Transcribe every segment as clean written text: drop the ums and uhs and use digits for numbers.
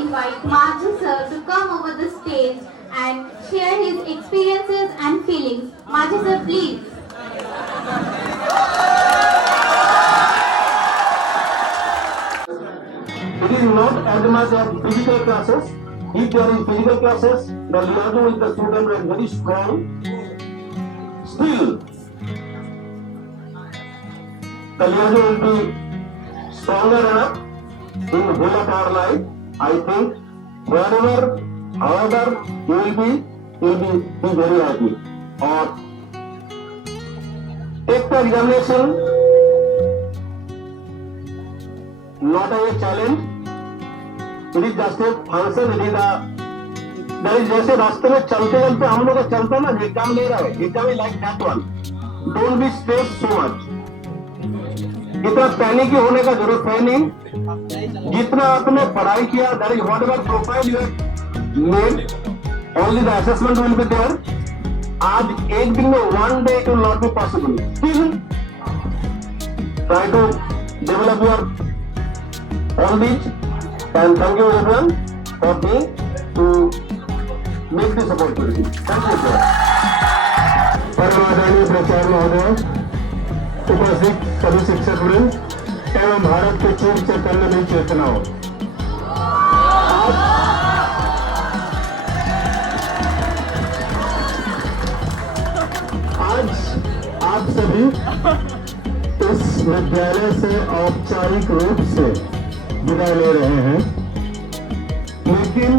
invite Maji sir to come over the stage and share his experiences and feelings. Maji sir, please. It is not as much of physical classes. If there is physical classes, the liaison with the student is very strong. Still, the liaison will be stronger enough in whole of our life. I think wherever, however, you will be very happy. Or take the examination not as a challenge. It is just a function. It is a that is जैसे रास्ते में चलते चलते हम लोग चलते ना एग्जाम ले रहे हैं exam like that one don't be stress so much इतना पैनिक होने का जरूरत है नहीं जितना आपने पढ़ाई किया that is whatever profile you have made only the assessment will be there आज एक दिन में one day it will not be possible still try to develop your all these and thank you everyone for me to make this opportunity. Thank you sir. परमादरणीय प्राचार्य महोदय, उपस्थित सभी शिक्षक वृंद एवं भारत के चूर चैतन्य में चेतनाओं, आज आप सभी इस विद्यालय से औपचारिक रूप से विदा ले रहे हैं, लेकिन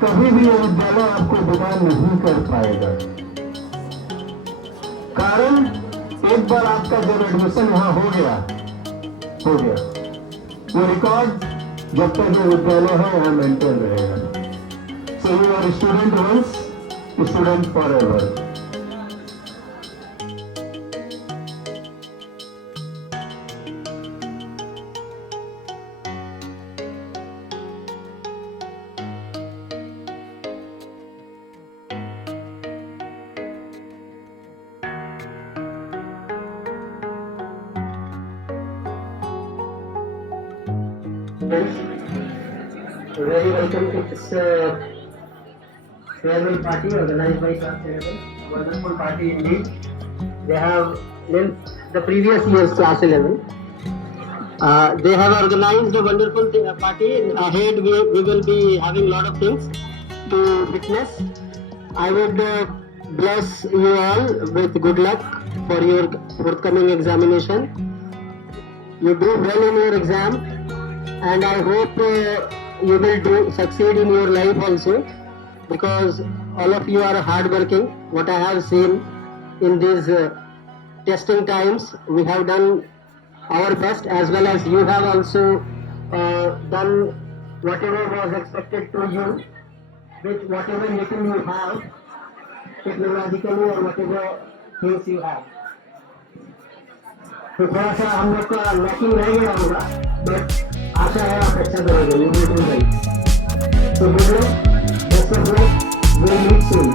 कभी भी यह विद्यालय आपको विदा नहीं कर पाएगा। कारण एक बार आपका जब एडमिशन यहाँ हो गया वो रिकॉर्ड जब तक ये विद्यालय है वहाँ मेंटेन रहेगा। So you are student once, student forever. Very welcome to this farewell party organized by Class 11. Wonderful party indeed. They have in the previous year's Class 11. They have organized a wonderful party. Ahead we will be having a lot of things to witness. I would bless you all with good luck for your forthcoming examination. You do well in your exam. And I hope you will succeed in your life also, because all of you are hardworking. What I have seen in these testing times, we have done our best, as well as you have also done whatever was expected to you, with whatever little you have, technologically or whatever things you have. तो थोड़ा सा हम लोग का लैकिंग रह गया होगा, बट आशा है आप अच्छा करोगे, you will do right. So good luck, best of luck, we'll meet soon.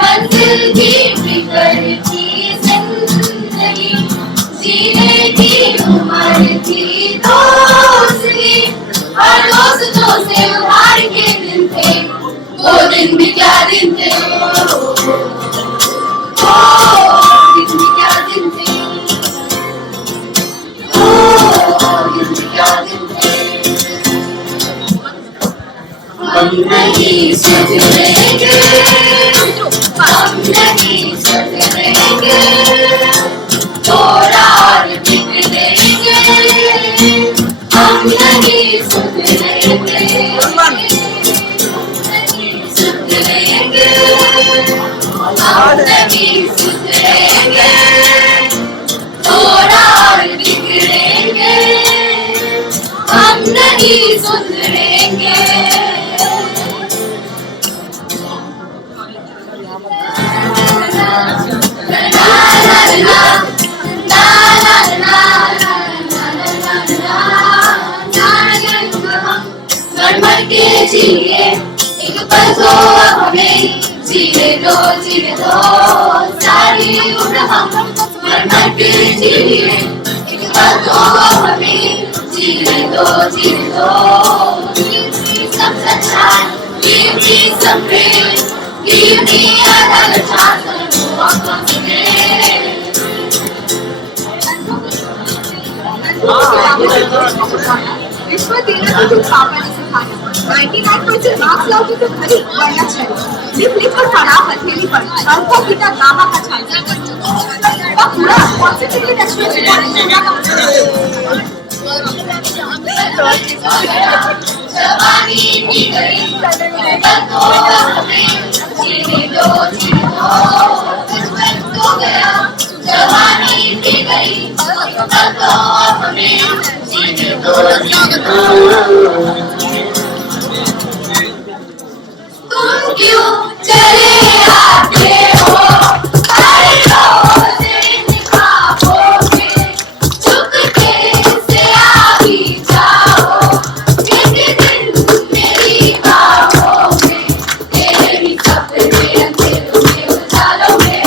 मंजिल की फिक्र की जिंदगी जीने की उम्र थी दोस्ती और दोस्तों से उधार के दिन थे वो दिन भी क्या दिन थे वो दिन भी क्या दिन थे वो दिन भी क्या दिन थे हम नहीं सुधरेंगे हम नहीं सुधरेंगे थोड़ा और बिगड़ेंगे हम नहीं सुधरेंगे सुधरेंगे हम नहीं सुधरेंगे थोड़ा और बिगड़ेंगे हम नहीं सुधरेंगे मर मर के जिए एक पल को अब हमें जीने दो सारी उम्र हम मर मर के जिए एक पल को अब हमें जीने दो Give me some sunshine, give me some rain, give me another chance to walk once again. विश्व तेरा तो पापा ने सिखाया 99% मार्क्स लाओगे तो खरी बढ़िया चले लिप लिप पर पड़ा हथेली पर अल्फा बीटा गामा का छाया का पूरा पॉजिटिवली एक्सप्रेस जवानी भी गई तो हमें जीने दो हो गया जवानी भी गई तो हमें जीने दो तुम क्यों चले आते हो हर रोज इन ख्वाबों में चुपके से आ भी जाओ एक दिन मेरी बाहों में तेरी सपने अंधेरों में उजालों में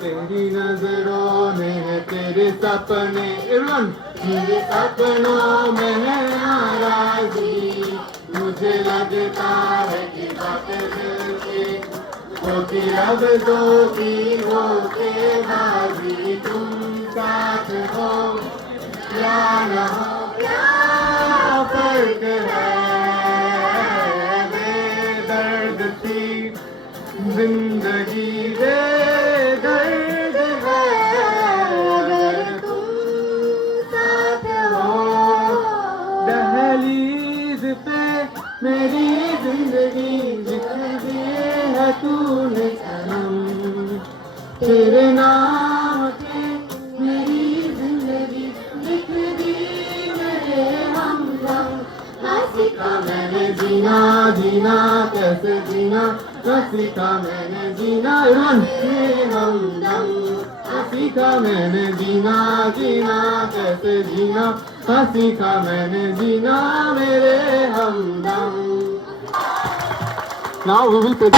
तेरी नजरों मेरे सपने everyone, मेरे सपनों में है नाराजगी, मुझे लगता है कि बातें मिलके होती लफ्जों की धोखेबाजी, तुम साथ हो या न हो क्या फर्क है, बेदर्द सी जिंदगी बेदर्द है, अगर तुम साथ हो दहलीज पे मेरी जिंदगी लिख दी है तूने सनम, तेरे नाम पे मेरी जिंदगी लिख दी मेरे हमदम, ना सीखा मैंने जीना जीना कैसे जीना, ना सीखा मैंने जीना मेरे हमदम, ना सीखा मैंने जीना जीना कैसे जीना, ना सीखा मैंने जीना मेरे हमदम. Now we will put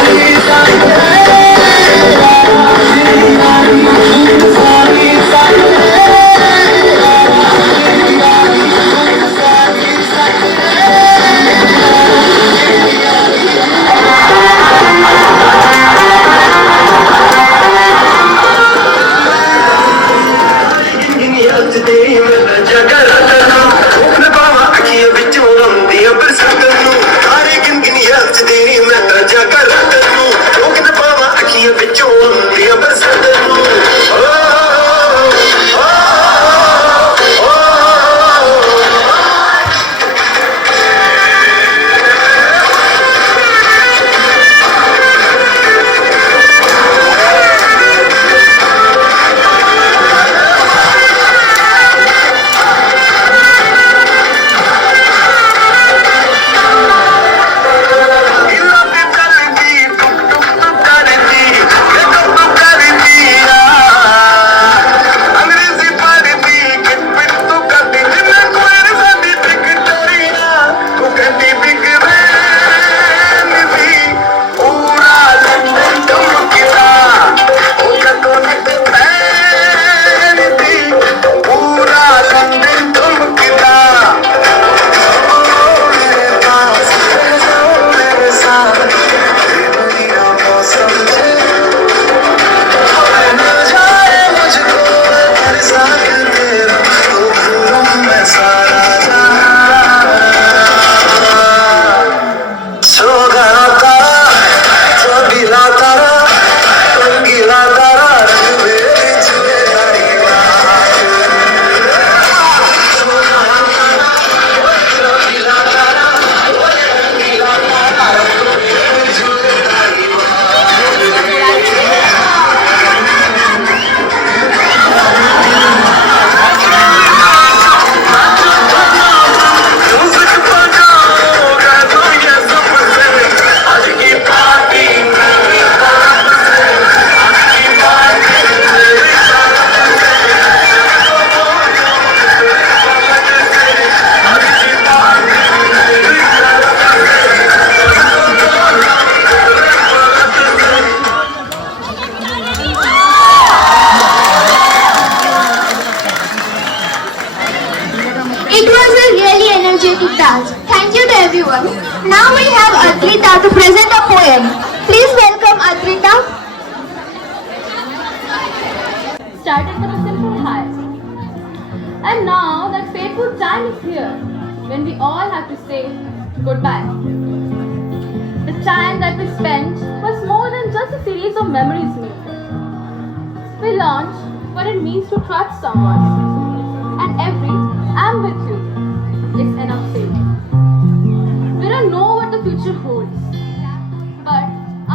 dance. Thank you to everyone. Now we have Adrita to present a poem. Please welcome Adrita. Started with a simple hi. And now that fateful time is here when we all have to say goodbye. The time that we spent was more than just a series of memories made. We learned what it means to trust someone. And every I'm with you is enough said. We don't know what the future holds, but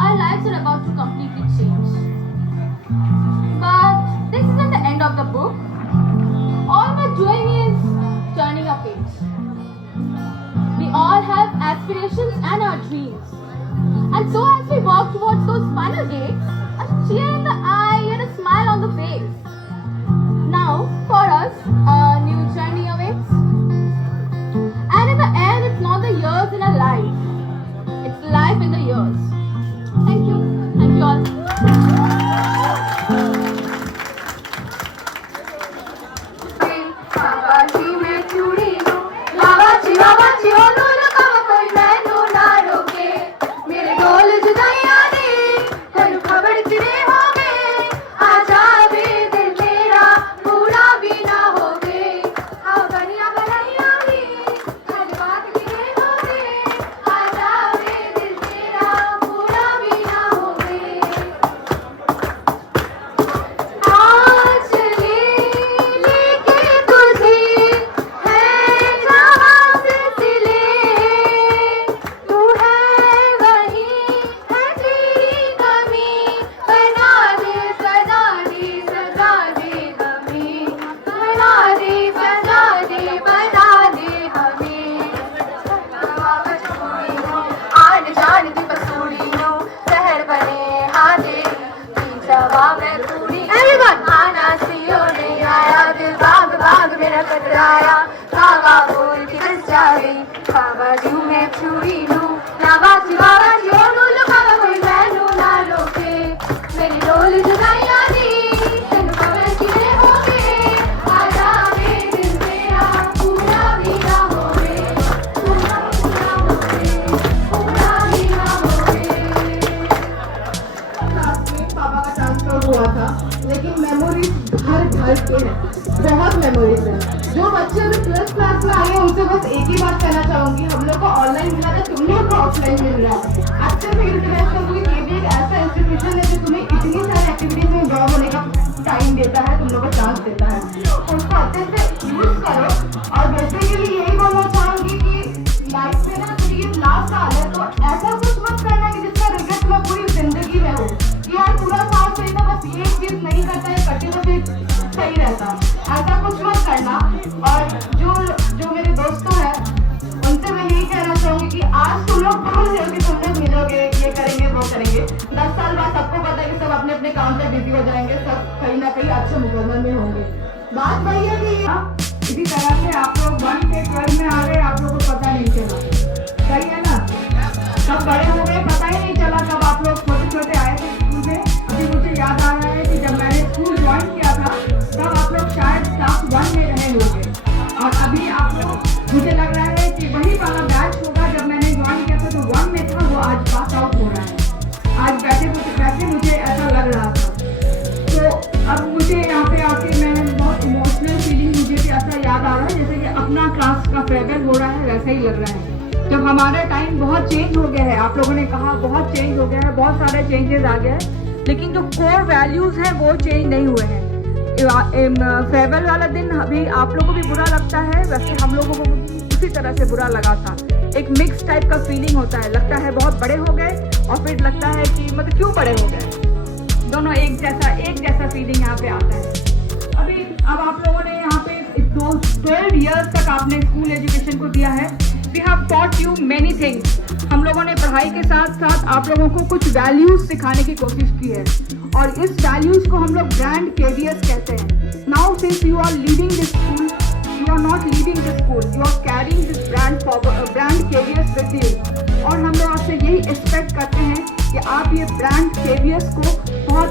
our lives are about to completely change. But this isn't the end of the book. All we're doing is turning a page. We all have aspirations and our dreams. And so as we walk towards those final gates, a cheer in the eye and a smile on the face. Now, for us, a new journey awaits. And in the end, it's not the years in a life. It's life in the years. Thank you. Thank you all. Memories के हैं, बहुत मेमोरीज हैं। जो बच्चे अभी 12th class में आए हैं उनसे बस एक ही बात कहना चाहूंगी, हम लोग को ऑनलाइन मिला था, तुम लोग को ऑफलाइन मिल रहा है। अच्छे से यूटिलाइज करोगे, ये भी एक ऐसा इंस्टीट्यूशन है जो तुम्हें इतनी सारी एक्टिविटीज में इन्वॉल्व होने का टाइम देता है, तुम लोग को चांस देता है, उसको अच्छे से यूज करो। और बेसिकली यही बोलना चाहूंगी कि लाइफ में ना ये लास्ट साल है, तो ऐसा कुछ मत करना कि जिसका रिग्रेट तुम्हें पूरी जिंदगी में हो कि यार पूरा साल सही था, बस ये चीज नहीं करता है करती तो फिर सही रहता, ऐसा कुछ मत करना। और जो मेरे दोस्तों हैं उनसे मैं यही कहना चाहूंगी कि आज तुम लोग भूल रहे हो कि तुम लोग मिलोगे, ये करेंगे वो करेंगे, 10 साल बाद सबको पता है कि सब अपने अपने काम से बिजी हो जाएंगे, सब कहीं ना कहीं अच्छे मुकदमे में होंगे। बात वही है कि इसी तरह से आप लोग 1 से 12 में आ गए, आप लोगों को पता नहीं चला, सही है ना? कब बड़े हो गए पता ही नहीं चला, कब आप लोग छोटे छोटे आए थे स्कूल में। अभी मुझे याद आ रहा है कि जब मैंने स्कूल ज्वाइन किया था तब आप लोग शायद क्लास 1 में रहे होंगे, और अभी आप लोग मुझे लग रहा है कि वही वाला बैच होगा जब मैंने ज्वाइन किया था तो 1 में था, वो आज पास आउट हो रहा है। आज बैठे मुझे ऐसा लग रहा था। तो अब मुझे यहाँ पे आके मैं बहुत इमोशनल फीलिंग, मुझे भी ऐसा याद आ रहा है जैसे कि अपना क्लास का फेयरवेल हो रहा है, वैसा ही लग रहा है। जब हमारा टाइम बहुत चेंज हो गया है, आप लोगों ने कहा बहुत चेंज हो गया है, बहुत सारे चेंजेस आ गए हैं, लेकिन जो कोर वैल्यूज़ हैं वो चेंज नहीं हुए हैं। फेयरवेल वाला दिन अभी आप लोगों को भी बुरा लगता है, वैसे हम लोगों को उसी तरह से बुरा लगा था। एक मिक्स टाइप का फीलिंग होता है, लगता है बहुत बड़े हो गए और फिर लगता है कि मतलब क्यों बड़े हो गए, दोनों एक जैसा फीलिंग यहाँ पे आता है। अब आप लोगों ने यहाँ पे 12 इयर्स तक आपने स्कूल एजुकेशन को दिया है। We have taught you many things. हम लोगों ने पढ़ाई के साथ साथ आप लोगों को कुछ वैल्यूज सिखाने की कोशिश की है, और इस वैल्यूज को हम लोग ब्रांड केवियर्स कहते हैं। Now since you are leaving this school, you are not leaving this school, you are carrying this brand carriers with you. और हम लोग आपसे यही एक्सपेक्ट करते हैं कि आप ये ब्रांड केवियर्स को बहुत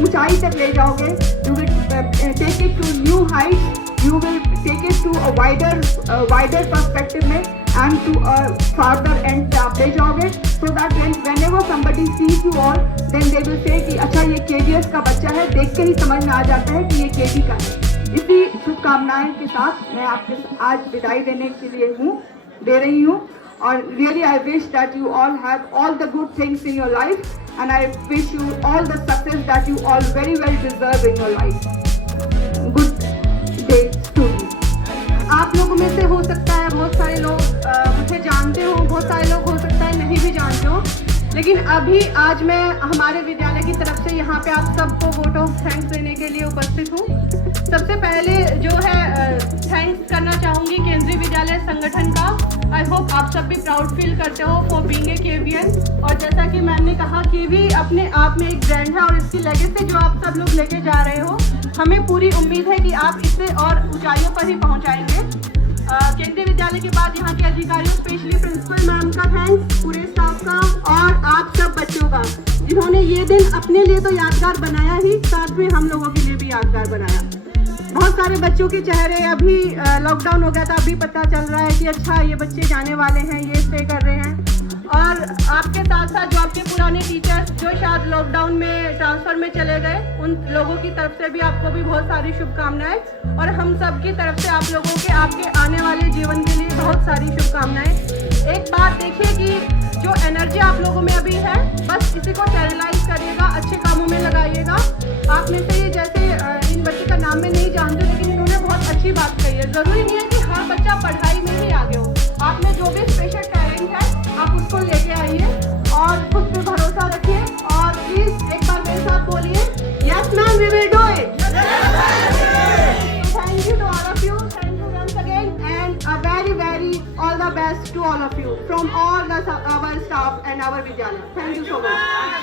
ऊंचाई तक ले जाओगे। You will take it to new heights, you will take it to a wider perspective में and to a farther end पे आप ले जाओगे, so that whenever somebody sees you all, then they will say कि अच्छा ये KVS का बच्चा है, देख के ही समझ में आ जाता है कि ये KV का है। इसी शुभकामनाएं के साथ मैं आपके आज विदाई देने के लिए दे रही हूँ, और really I wish that you all have all the good things in your life, and I wish you all the success that you all very well deserve in your life. Good आप लोगों में से हो सकता है बहुत सारे लोग मुझे जानते हो, बहुत सारे लोग हो सकता है नहीं भी जानते हो, लेकिन अभी आज मैं हमारे विद्यालय की तरफ से यहाँ पे आप सबको वोट ऑफ थैंक्स देने के लिए उपस्थित हूँ। सबसे पहले जो है थैंक्स करना चाहूँगी केंद्रीय विद्यालय संगठन का। आई होप आप सब भी प्राउड फील करते हो फॉर बीइंग ए केवीएन। और जैसा कि मैम ने कहा, केवी अपने आप में एक ब्रांड है, और इसकी लेगेसी जो आप सब लोग लेके जा रहे हो, हमें पूरी उम्मीद है कि आप इसे और ऊंचाइयों पर ही पहुंचाएंगे। केंद्रीय विद्यालय के बाद यहाँ के अधिकारियों, स्पेशली प्रिंसिपल मैम का थैंक्स, पूरे स्टाफ का, और आप सब बच्चों का, जिन्होंने ये दिन अपने लिए तो यादगार बनाया ही, साथ में हम लोगों के लिए भी यादगार बनाया। बहुत सारे बच्चों के चेहरे, अभी लॉकडाउन हो गया था, अभी पता चल रहा है कि अच्छा ये बच्चे जाने वाले हैं, ये स्टे कर रहे हैं। और आपके साथ साथ जो आपके पुराने टीचर्स जो शायद लॉकडाउन में ट्रांसफर में चले गए, उन लोगों की तरफ से भी आपको भी बहुत सारी शुभकामनाएं, और हम सब की तरफ से आप लोगों के आपके आने वाले जीवन के लिए बहुत सारी शुभकामनाएं। एक बात देखिए कि जो एनर्जी आप लोगों में अभी है, बस इसी को चैनलाइज करिएगा, अच्छे कामों में लगाइएगा। आप में से ये जैसे इन बच्चे का नाम मैं नहीं जानती, लेकिन इन्होंने बहुत अच्छी बात कही है। ज़रूरी नहीं है कि हर बच्चा पढ़ाई में ही आगे हो, आप में जो भी स्पेशल टैलेंट है आप उसको लेके आइए और खुद पे भरोसा रखिए। और प्लीज एक बार मेरे साथ बोलिए, yes ma'am, we will do it. Thank you to all of you, thank you once again, and a very all the best to all of you from all our staff and our Vidyalaya. Thank you so much.